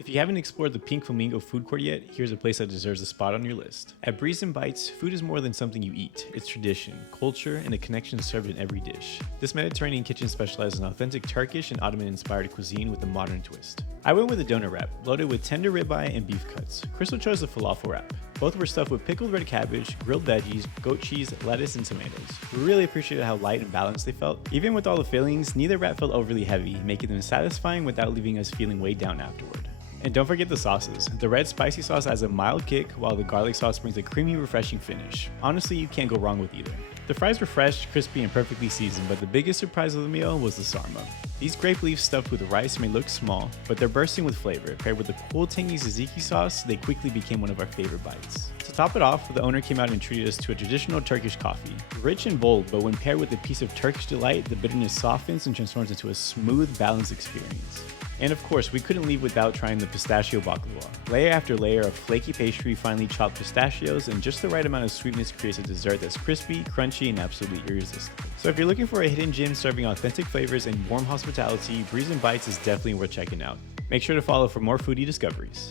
If you haven't explored the Pink Flamingo Food Court yet, here's a place that deserves a spot on your list. At Breeze and Bites, food is more than something you eat. It's tradition, culture, and a connection served in every dish. This Mediterranean kitchen specializes in authentic Turkish and Ottoman-inspired cuisine with a modern twist. I went with a Döner Wrap, loaded with tender ribeye and beef cuts. Krystal chose the Falafel Wrap. Both were stuffed with pickled red cabbage, grilled veggies, goat cheese, lettuce, and tomatoes. We really appreciated how light and balanced they felt. Even with all the fillings, neither wrap felt overly heavy, making them satisfying without leaving us feeling weighed down afterward. And don't forget the sauces. The red spicy sauce has a mild kick, while the garlic sauce brings a creamy, refreshing finish. Honestly, you can't go wrong with either. The fries were fresh, crispy, and perfectly seasoned, but the biggest surprise of the meal was the sarma. These grape leaves stuffed with rice may look small, but they're bursting with flavor. Paired with the cool, tangy tzatziki sauce, they quickly became one of our favorite bites. To top it off, the owner came out and treated us to a traditional Turkish coffee. Rich and bold, but when paired with a piece of Turkish delight, the bitterness softens and transforms into a smooth, balanced experience. And of course, we couldn't leave without trying the Pistachio Baklava. Layer after layer of flaky pastry, finely chopped pistachios, and just the right amount of sweetness creates a dessert that's crispy, crunchy, and absolutely irresistible. So if you're looking for a hidden gem serving authentic flavors and warm hospitality, Breeze and Bites is definitely worth checking out. Make sure to follow for more foodie discoveries.